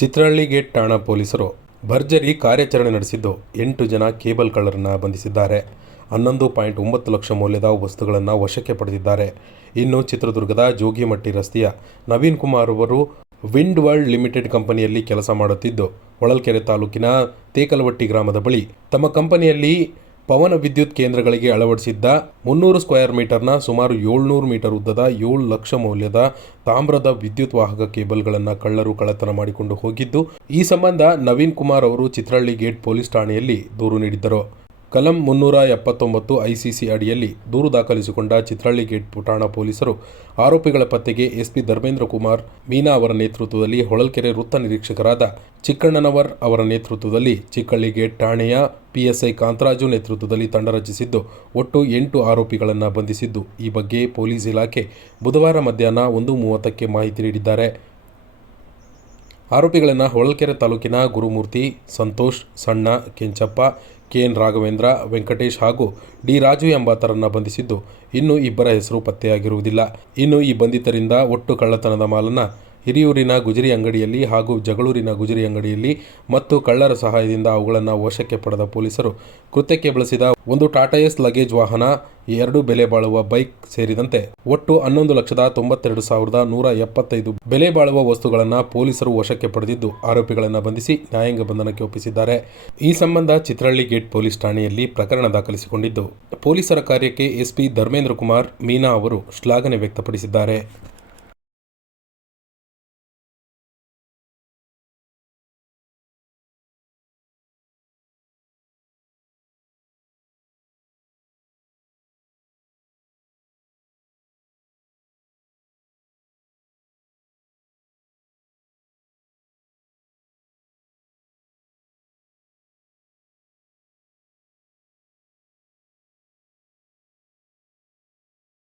Chitrahalli gate ಠಾಣಾ ಪೊಲೀಸರು ಭರ್ಜರಿ ಕಾರ್ಯಾಚರಣೆ ನಡೆಸಿದ್ದು ಎಂಟು ಜನ ಕೇಬಲ್ ಕಳ್ಳರನ್ನು ಬಂಧಿಸಿದ್ದಾರೆ. ಹನ್ನೊಂದು ಪಾಯಿಂಟ್ ಒಂಬತ್ತು ಲಕ್ಷ ಮೌಲ್ಯದ ವಸ್ತುಗಳನ್ನು ವಶಕ್ಕೆ ಪಡೆದಿದ್ದಾರೆ. ಇನ್ನು ಚಿತ್ರದುರ್ಗದ ಜೋಗಿಮಟ್ಟಿ ರಸ್ತೆಯ ನವೀನ್ ಕುಮಾರ್ ಅವರು ವಿಂಡ್ ವರ್ಲ್ಡ್ ಲಿಮಿಟೆಡ್ ಕಂಪನಿಯಲ್ಲಿ ಕೆಲಸ ಮಾಡುತ್ತಿದ್ದು, ಹೊಳಲ್ಕೆರೆ ತಾಲೂಕಿನ ತೇಕಲವಟ್ಟಿ ಗ್ರಾಮದ ಬಳಿ ತಮ್ಮ ಕಂಪನಿಯಲ್ಲಿ ಪವನ ವಿದ್ಯುತ್ ಕೇಂದ್ರಗಳಿಗೆ ಅಳವಡಿಸಿದ್ದ ಮುನ್ನೂರು ಸ್ಕ್ವೇರ್ ಮೀಟರ್ನ ಸುಮಾರು ಏಳ್ನೂರು ಮೀಟರ್ ಉದ್ದದ ಏಳು ಲಕ್ಷ ಮೌಲ್ಯದ ತಾಮ್ರದ ವಿದ್ಯುತ್ ವಾಹಕ ಕೇಬಲ್ಗಳನ್ನು ಕಳ್ಳರು ಕಳ್ಳತನ ಮಾಡಿಕೊಂಡು ಹೋಗಿದ್ದು, ಈ ಸಂಬಂಧ ನವೀನ್ ಕುಮಾರ್ ಅವರು ಚಿತ್ರಹಳ್ಳಿ ಗೇಟ್ ಪೊಲೀಸ್ ಠಾಣೆಯಲ್ಲಿ ದೂರು ನೀಡಿದ್ದರು. ಕಲಂ ಮುನ್ನೂರ ಎಪ್ಪತ್ತೊಂಬತ್ತು ಐಸಿಸಿ ಅಡಿಯಲ್ಲಿ ದೂರು ದಾಖಲಿಸಿಕೊಂಡ ಚಿತ್ರಹಳ್ಳಿ ಗೇಟ್ ಪುಟಾಣ ಪೊಲೀಸರು ಆರೋಪಿಗಳ ಪತ್ತೆಗೆ ಎಸ್ಪಿ ಧರ್ಮೇಂದ್ರ ಕುಮಾರ್, ಮೀನಾ ಅವರ ನೇತೃತ್ವದಲ್ಲಿ ಹೊಳಲ್ಕೆರೆ ವೃತ್ತ ನಿರೀಕ್ಷಕರಾದ ಚಿಕ್ಕಣ್ಣನವರ್ ಅವರ ನೇತೃತ್ವದಲ್ಲಿ ಚಿಕ್ಕಳ್ಳಿ ಗೇಟ್ ಠಾಣೆಯ ಪಿಎಸ್ಐ ಕಾಂತರಾಜು ನೇತೃತ್ವದಲ್ಲಿ ತಂಡ ರಚಿಸಿದ್ದು, ಒಟ್ಟು ಎಂಟು ಆರೋಪಿಗಳನ್ನು ಬಂಧಿಸಿದ್ದು. ಈ ಬಗ್ಗೆ ಪೊಲೀಸ್ ಇಲಾಖೆ ಬುಧವಾರ ಮಧ್ಯಾಹ್ನ ಒಂದು ಮೂವತ್ತಕ್ಕೆ ಮಾಹಿತಿ ನೀಡಿದ್ದಾರೆ. ಆರೋಪಿಗಳನ್ನು ಹೊಳಲ್ಕೆರೆ ತಾಲೂಕಿನ ಗುರುಮೂರ್ತಿ ಸಂತೋಷ್, ಸಣ್ಣ ಕೆಂಚಪ್ಪ ಕೆಎನ್ ರಾಘವೇಂದ್ರ, ವೆಂಕಟೇಶ್ ಹಾಗೂ ಡಿ. ರಾಜು ಎಂಬಾತರನ್ನು ಬಂಧಿಸಿದ್ದು. ಇನ್ನು ಇಬ್ಬರ ಹೆಸರು ಪತ್ತೆಯಾಗಿರುವುದಿಲ್ಲ. ಇನ್ನು ಈ ಬಂಧಿತರಿಂದ ಒಟ್ಟು ಕಳ್ಳತನದ ಮಾಲನ್ನು ಹಿರಿಯೂರಿನ ಗುಜರಿ ಅಂಗಡಿಯಲ್ಲಿ ಹಾಗೂ ಜಗಳೂರಿನ ಗುಜರಿ ಅಂಗಡಿಯಲ್ಲಿ ಮತ್ತು ಕಳ್ಳರ ಸಹಾಯದಿಂದ ಅವುಗಳನ್ನು ವಶಕ್ಕೆ ಪಡೆದ ಪೊಲೀಸರು ಕೃತ್ಯಕ್ಕೆ ಬಳಸಿದ ಒಂದು ಟಾಟಾ ಎಸ್ ಲಗೇಜ್ ವಾಹನ, ಎರಡು ಬೆಲೆ ಬಾಳುವ ಬೈಕ್ ಸೇರಿದಂತೆ ಒಟ್ಟು ಹನ್ನೊಂದು ಲಕ್ಷದ ತೊಂಬತ್ತೆರಡು ಸಾವಿರದ ನೂರ ಎಪ್ಪತ್ತೈದು ಬೆಲೆ ಬಾಳುವ ವಸ್ತುಗಳನ್ನು ಪೊಲೀಸರು ವಶಕ್ಕೆ ಪಡೆದಿದ್ದು ಆರೋಪಿಗಳನ್ನು ಬಂಧಿಸಿ ನ್ಯಾಯಾಂಗ ಬಂಧನಕ್ಕೆ ಒಪ್ಪಿಸಿದ್ದಾರೆ. ಈ ಸಂಬಂಧ ಚಿತ್ರಹಳ್ಳಿ ಗೇಟ್ ಪೊಲೀಸ್ ಠಾಣೆಯಲ್ಲಿ ಪ್ರಕರಣ ದಾಖಲಿಸಿಕೊಂಡಿದ್ದು. ಪೊಲೀಸರ ಕಾರ್ಯಕ್ಕೆ ಎಸ್ಪಿ ಧರ್ಮೇಂದ್ರ ಕುಮಾರ್ ಮೀನಾ ಅವರು ಶ್ಲಾಘನೆ ವ್ಯಕ್ತಪಡಿಸಿದ್ದಾರೆ.